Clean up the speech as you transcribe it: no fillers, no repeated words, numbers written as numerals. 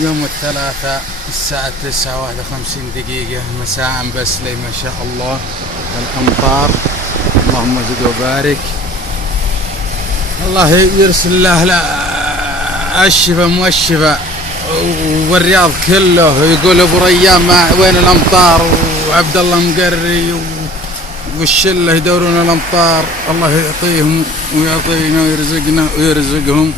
يوم الثلاثاء الساعة 9:51 مساء بسلي ما شاء الله. الأمطار اللهم زد وبارك. الله يرسل له الشفا موشفة، والرياض كله يقول ابو ريان وين الأمطار، وعبد الله مقري والشلة يدورون الأمطار. الله يعطيهم ويعطينا ويرزقنا ويرزقهم.